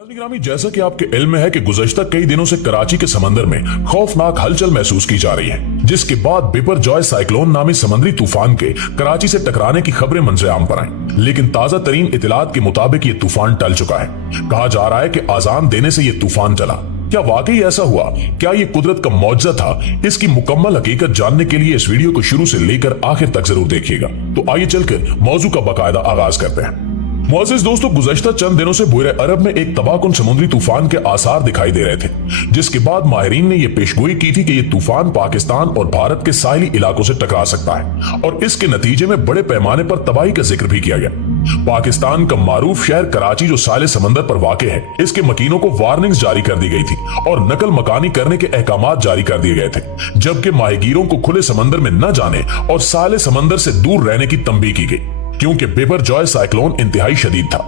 ग्रामी, जैसा कि आपके इल्म में है कि गुज़श्ता कई दिनों से कराची के समंदर में खौफनाक हलचल महसूस की जा रही है, जिसके बाद बिपरजॉय साइक्लोन नामी समुद्री तूफान के कराची से टकराने की खबरें मंजर-ए-आम पर आई। लेकिन ताजा तरीन इतलात के मुताबिक ये तूफान टल चुका है। कहा जा रहा है कि आजान देने से ये तूफान चला। क्या वाकई ऐसा हुआ? क्या ये कुदरत का मौजज़ा था? इसकी मुकम्मल हकीकत जानने के लिए इस वीडियो को शुरू से लेकर आखिर तक जरूर देखिएगा। तो आइए चलकर मौजू का बाकायदा आगाज करते हैं। मुअज़्ज़िज़ दोस्तों, गुज़श्ता चंद दिनों से बुरे अरब में एक तबाहकुन समुद्री तूफान के आसार दिखाई दे रहे थे, जिसके बाद माहिरीन ने यह पेशगोई की थी कि यह तूफान पाकिस्तान और भारत के साहिली इलाकों से टकरा सकता है और इसके नतीजे में बड़े पैमाने पर तबाही का जिक्र भी किया गया। पाकिस्तान का मारूफ शहर कराची जो साले समंदर पर वाक़े है, इसके मकीनों को वार्निंग्स जारी कर दी गई थी और नकल मकानी करने के अहकामात जारी कर दिए गए थे, जबकि माहीगीरों को खुले समंदर में न जाने और साले समंदर से दूर रहने की तंबीह की गई, क्योंकि बिपरजॉय साइक्लोन इंतहाई शदीद था।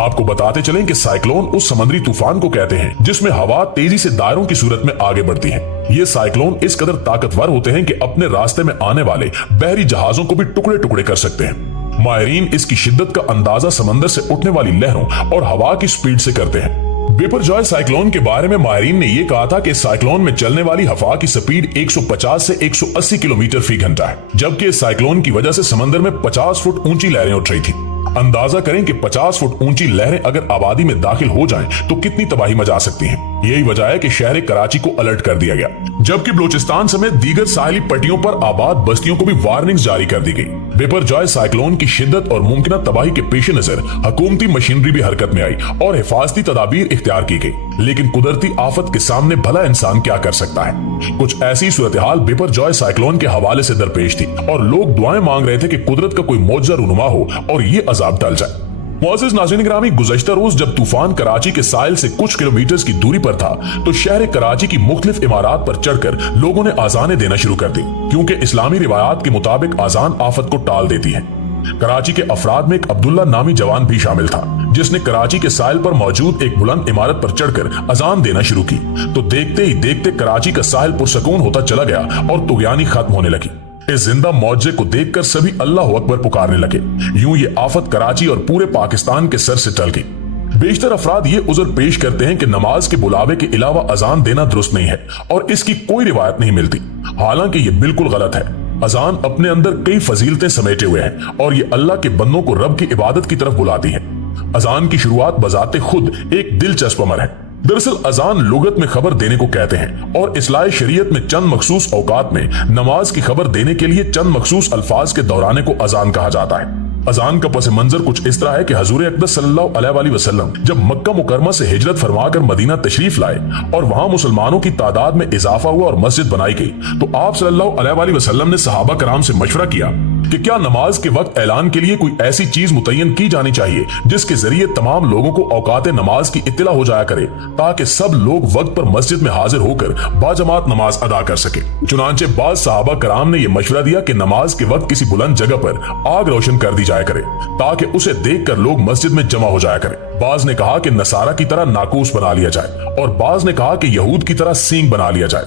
आपको बताते चलें कि साइक्लोन उस समुद्री तूफान को कहते हैं जिसमें हवा तेजी से दायरों की सूरत में आगे बढ़ती है। ये साइक्लोन इस कदर ताकतवर होते हैं कि अपने रास्ते में आने वाले बहरी जहाजों को भी टुकड़े टुकड़े कर सकते हैं। माहिरीन इसकी शिद्दत का अंदाजा समंदर से उठने वाली लहरों और हवा की स्पीड से करते हैं। बिपरजॉय साइक्लोन के बारे में माहिरीन ने यह कहा था कि साइक्लोन में चलने वाली हवा की स्पीड 150 से 180 किलोमीटर फी घंटा है, जबकि इस साइक्लोन की वजह से समंदर में 50 फुट ऊंची लहरें उठ रही थी। अंदाजा करें कि 50 फुट ऊंची लहरें अगर आबादी में दाखिल हो जाएं तो कितनी तबाही मचा सकती हैं। यही वजह है कि शहर कराची को अलर्ट कर दिया गया, जबकि बलूचिस्तान समेत दीगर साहिली पट्टियों पर आबाद बस्तियों को भी वार्निंग्स जारी कर दी गई। बिपरजॉय साइक्लोन की शिद्दत और मुमकिन तबाही के पेश नजर हुकूमती मशीनरी भी हरकत में आई और हिफाजती तदाबीर इख्तियार की गई। लेकिन कुदरती आफत के सामने भला इंसान क्या कर सकता है? कुछ ऐसी सूरत हाल बिपरजॉय साइक्लोन के हवाले से दरपेश थी और लोग दुआएं मांग रहे थे कि कुदरत का कोई मौजज़ा रूनुमा हो और ये अजाब टल जाए। मुअज़्ज़िज़ नाज़रीन ग्रामी, गुज़श्ता रोज जब तूफान कराची के साहिल से कुछ किलोमीटर की दूरी पर था तो शहर कराची की मुख्तलिफ इमारात पर चढ़कर लोगों ने आजानें देना शुरू कर दी, क्योंकि इस्लामी रिवायात के मुताबिक आजान आफत को टाल देती है। कराची के अफराद में एक अब्दुल्ला नामी जवान भी शामिल था, जिसने कराची के साहिल पर मौजूद एक बुलंद इमारत पर चढ़कर अजान देना शुरू की। तो देखते ही देखते कराची का साहिल पुरसकून होता चला गया और तुग़यानी खत्म होने लगी। इस जिंदा मौजे को देखकर सभी अल्लाह अकबर पुकारने लगे। यूं ये आफत कराची और पूरे पाकिस्तान के सर से टल गई। बेशतर अफराद ये उज़र पेश करते हैं कि नमाज के बुलावे के अलावा अजान देना दुरुस्त नहीं है और इसकी कोई रिवायत नहीं मिलती। हालांकि ये बिल्कुल गलत है। अजान अपने अंदर कई फजीलतें समेटे हुए हैं और ये अल्लाह के बंदों को रब की इबादत की तरफ बुलाती है। अजान की शुरुआत बजाते खुद एक दिलचस्प अमर है। दरअसल अजान लुगत में खबर देने को कहते हैं और इस्लाह शरीयत में चंद मखसूस औकात में नमाज की खबर देने के लिए चंद मखसूस अल्फाज के दौराने को अजान कहा जाता है। अजान का पस मंजर कुछ इस तरह है कि हजूर अक़दस सल्लल्लाहु अलैहि वसल्लम जब मक्का मुकरमा से हिजरत फरमाकर मदीना तशरीफ लाए और वहां मुसलमानों की तादाद में इजाफा हुआ और मस्जिद बनाई गई, तो आप सल्लल्लाहु अलैहि वसल्लम ने सहाबा कराम से मशवरा किया कि क्या नमाज के वक्त ऐलान के लिए कोई ऐसी चीज मुतय्यन की जानी चाहिए जिसके जरिए तमाम लोगों को औकात नमाज की इत्तला हो जाया करे, ताकि सब लोग वक्त पर मस्जिद में हाजिर होकर बाजमात नमाज अदा कर सके। चुनांचे बाद सहाबा कराम ने यह मशवरा दिया कि नमाज के वक्त किसी बुलंद जगह पर आग रोशन कर दी जाया करे, ताकि उसे देखकर लोग मस्जिद में जमा हो जाया करें। बाज ने कहा कि नसारा की तरह नाकूस बना लिया जाए और बाज ने कहा कि यहूद की तरह सींग बना लिया जाए।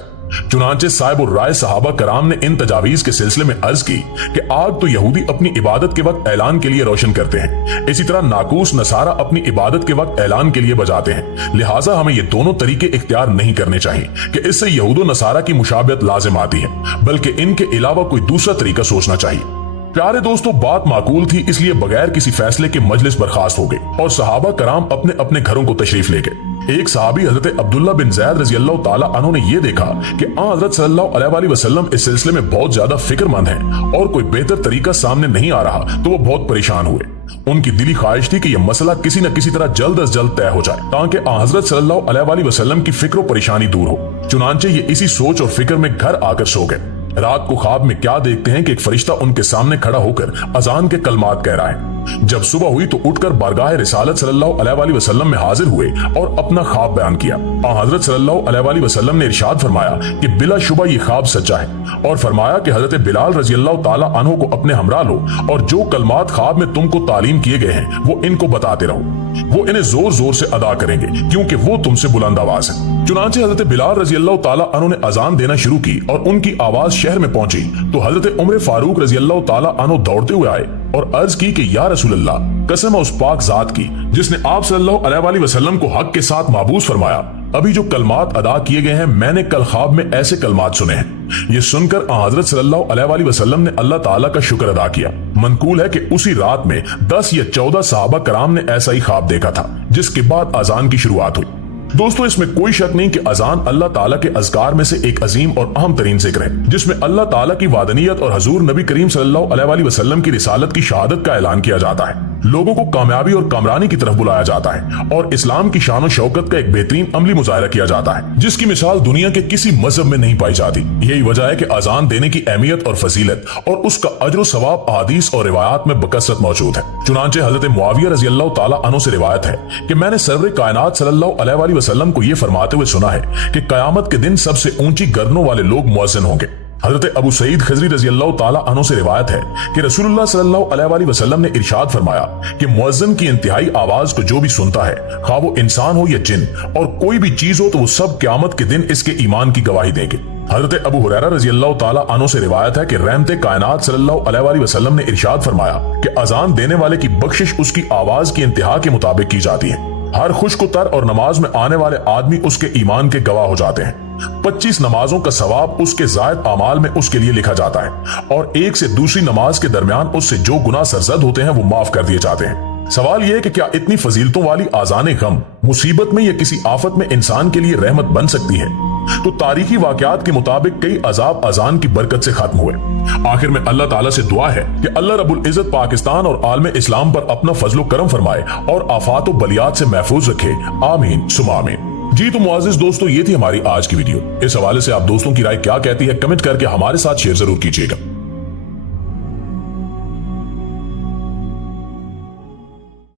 चुनांचे साहिब राय सहाबा कराम ने इन तजावीज के सिलसिले में अर्ज की कि आग तो यहूदी अपनी इबादत के वक्त ऐलान के लिए रोशन करते हैं, इसी तरह नाकूस नसारा अपनी इबादत के वक्त ऐलान के लिए बजाते हैं। लिहाजा हमें ये दोनों तरीके इख्तियार नहीं करने चाहिए कि इससे यहूद नसारा की मुशाबियत लाजिम आती है, बल्कि इनके अलावा कोई दूसरा तरीका सोचना चाहिए। प्यारे दोस्तों, बात माकूल थी, इसलिए बगैर किसी फैसले के मजलिस बर्खास्त हो गई और सहाबा कराम अपने अपने घरों को तशरीफ ले गए। एक सहाबी हजरत अब्दुल्ला बिन ज़ैद रज़ी अल्लाह ताला अन्हु ने यह देखा कि हजरत सल्लल्लाहु अलैहि वसल्लम इस सिलसिले में बहुत ज्यादा फिक्रमंद हैं और कोई बेहतर तरीका सामने नहीं आ रहा, तो वो बहुत परेशान हुए। उनकी दिली ख्वाहिश थी कि यह मसला किसी न किसी तरह जल्द अज जल्द तय हो जाए, ताकि हजरत सल्लल्लाहु अलैहि वसल्लम की फिक्र परेशानी दूर हो। चुनांचे ये इसी सोच और फिक्र में घर आकर सो गए। रात को ख्वाब में क्या देखते हैं कि एक फरिश्ता उनके सामने खड़ा होकर अजान के कलमात कह रहा है। जब सुबह हुई तो उठकर बारगाह रिसालत सल्लल्लाहु अलैहि वसल्लम में हाजिर हुए और अपना ख्वाब बयान किया। हजरत सल्लल्लाहु अलैहि वसल्लम ने इरशाद फरमाया कि बिला शुबा ये ख्वाब सच्चा है और फरमाया कि हजरत बिलाल रजी अल्लाह ताला अन्हु को अपने हमरा लो और जो कलमात ख्वाब में तुमको तालीम किए गए हैं वो इनको बताते रहो। वो इन्हें जोर जोर से अदा करेंगे क्योंकि वो तुमसे बुलंद आवाज है। चुनांचे हजरत बिलाल रजी अल्लाह ताला अन्हु ने अजान देना शुरू की और उनकी आवाज शहर में पहुंची तो हजरत उमर फारूक रजी अल्लाह ताला अन्हु दौड़ते हुए आए और अर्ज की कि या रसूल अल्लाह, कसम है उस पाक जात की जिसने आप सल्लल्लाहु अलैहि वसल्लम को हक के साथ महबूस फरमाया, अभी जो कलमात अदा किए गए हैं मैंने कल ख्वाब में ऐसे कलमात सुने हैं। ये सुनकर हजरत सल्लल्लाहु अलैहि वसल्लम ने अल्लाह ताला का शुक्र अदा किया। मनकूल है कि उसी रात में 10 या 14 सहाबा कराम ने ऐसा ही ख्वाब देखा था, जिसके बाद अजान की शुरुआत हुई। दोस्तों, इसमें कोई शक नहीं कि अजान अल्लाह ताला के अज़कार में से एक अजीम और अहम तरीन जिक्र है, जिसमें अल्लाह ताला की वादनीयत और हजूर नबी करीम सल्लल्लाहु अलैहि वसल्लम की रिसालत की शहादत का ऐलान किया जाता है। लोगों को कामयाबी और कामरानी की तरफ बुलाया जाता है और इस्लाम की शान और शौकत का एक बेहतरीन अमली मुजाहिरा किया जाता है, जिसकी मिसाल दुनिया के किसी मजहब में नहीं पाई जाती। यही वजह है कि अजान देने की अहमियत और फजीलत और उसका अजर सवाब अहादीस और रिवायात में बकसरत मौजूद है। चुनांचे हजरत मुआविया रज़ी अल्लाह ताला अन्हु से रिवायत है कि मैंने सरवर कायनात सल्लल्लाहु अलैहि वसल्लम को ये फरमाते हुए सुना है कि कयामत के दिन सबसे ऊंची गर्दनों वाले लोग मुअज्जिन होंगे। हजरत अबू सईद खजरी रजी अल्लाह ताला अन्हु से रिवायत है कि रसूलुल्लाह सल्लल्लाहु अलैहि वसल्लम ने इरशाद फरमाया कि मुअज्जिन की इंतहाई आवाज को जो भी सुनता है, खा वो इंसान हो या जिन और कोई भी चीज हो, तो वो सब क़यामत के दिन इसके ईमान की गवाही देंगे। हजरत अबू हुरैरा रजी अल्लाह ताला अन्हु से रिवायत है कि रहमते कायनात सल्लल्लाहु अलैहि वसल्लम ने इरशाद फरमाया कि अजान देने वाले की बख्शिश उसकी आवाज की इंतहा के मुताबिक की जाती है। हर खुश्क-तर और नमाज में आने वाले आदमी उसके ईमान के गवाह हो जाते हैं। 25 नमाजों का सवाब उसके जायद अमाल में उसके लिए लिखा जाता है और एक से दूसरी नमाज के दरमियान उससे जो गुनाह सरजद होते हैं वो माफ कर दिए जाते हैं। सवाल यह है कि क्या इतनी फजीलतों वाली आजान गम मुसीबत में या किसी आफत में इंसान के लिए रहमत बन सकती है? तो तारीखी वाकयात के मुताबिक कई अजाब अजान की बरकत से खत्म हुए। आखिर में अल्लाह ताला से दुआ है कि अल्लाह रब्बुल इज्जत पाकिस्तान और आलम इस्लाम पर अपना फजलो करम फरमाए और आफात व बलियात से महफूज रखे। आमीन सुमा आमीन। जी तो मुआजिज दोस्तों, ये थी हमारी आज की वीडियो। इस हवाले से आप दोस्तों की राय क्या कहती है, कमेंट करके हमारे साथ शेयर जरूर कीजिएगा।